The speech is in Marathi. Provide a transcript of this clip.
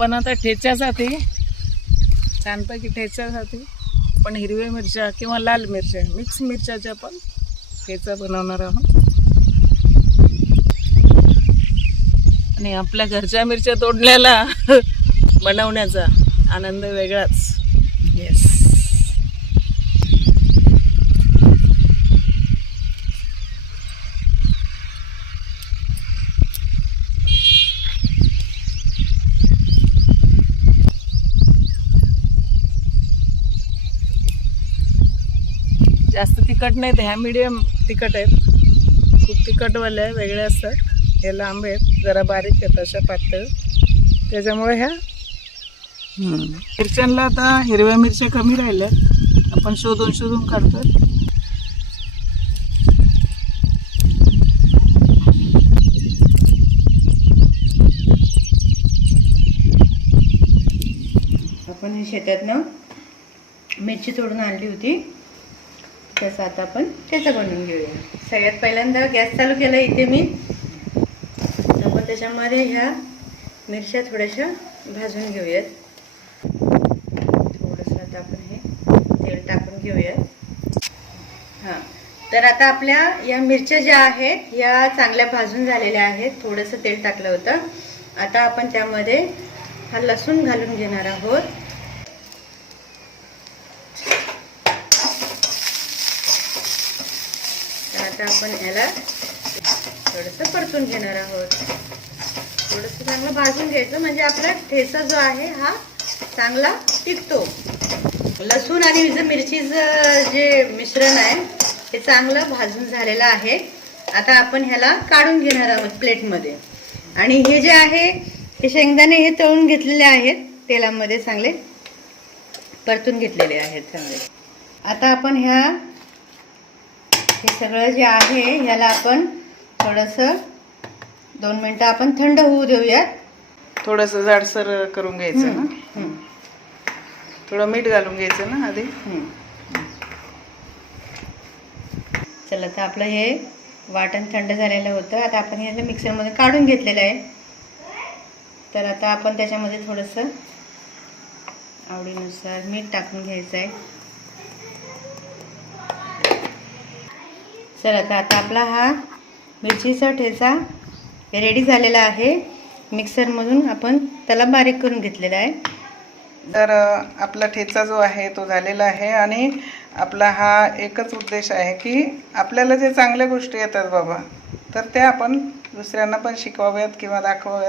आपण आता ठेच्यासाठी छानपैकी ठेच्यासाठी आपण हिरव्या मिरच्या किंवा लाल मिरच्या मिक्स मिरच्याच्या पण ठेचा बनवणार आहोत. आणि आपल्या घरच्या मिरच्या तोडल्याला बनवण्याचा आनंद वेगळाच. येस, जास्त तिखट नाहीत ह्या, मिडियम तिखट आहेत. खूप तिखटवाले आहे, वेगळे असतात. हे लांब आहेत, जरा बारीक आहेत, अशा पातळ. त्याच्यामुळे ह्या मिरच्यांना आता हिरव्या मिरच्या कमी राहिल्या, आपण शोधून शोधून काढतो. आपण हे शेतातनं मिरची तोडून आणली होती, त्याचा आता आपण ठेचा बनवून घेऊया. सगळ्यात पहिल्यांदा गॅस चालू केला इथे मी. आपण त्याच्यामध्ये ह्या मिरच्या थोड्याशा भाजून घेऊयात. थोडंसं आता आपण हे तेल टाकून घेऊयात. हां, तर आता आपल्या या मिरच्या ज्या आहेत या चांगल्या भाजून झालेल्या आहेत. थोडंसं तेल टाकलं होतं. आता आपण त्यामध्ये हा लसूण घालून घेणार आहोत. तर आता आपण याला थोडंसं परतून घेणार आहोत. थोडंसं चांगलं भाजून घ्यायचं, म्हणजे आपला ठेचा जो आहे हा चांगला टिकतो. लसूण आणि मिरचीचं जे मिश्रण आहे हे चांगलं भाजून झालेलं आहे. आता आपण ह्याला काढून घेणार आहोत प्लेटमध्ये. आणि हे जे आहे हे शेंगदाणे हे तळून घेतलेले आहेत, तेलामध्ये चांगले परतून घेतलेले आहेत चांगले. आता आपण हे सगळं जे आहे ह्याला आपण थोडंसं 2 मिनटं आपण थंड होऊ देऊयात. थोडंसं जाडसर करून घ्यायचं ना. थोडं मीठ घालून घ्यायचं ना आधी. चला, तर आपलं हे वाटण थंड झालेलं होतं. आता आपण याला मिक्सरमध्ये काढून घेतलेलं आहे. तर आता आपण त्याच्यामध्ये थोडंसं आवडीनुसार मीठ टाकून घ्यायचं आहे. चला, तर आता आपला हा मिरचीचा ठेचा रेडी झालेला आहे. मिक्सरमधून आपण त्याला बारीक करून घेतलेला आहे. तर आपला ठेचा जो आहे तो झालेला आहे. आणि आपला हा एकच उद्देश आहे की आपल्याला जे चांगल्या गोष्टी येतात बाबा, तर त्या आपण दुसऱ्यांना पण शिकवाव्यात किंवा दाखवाव्यात.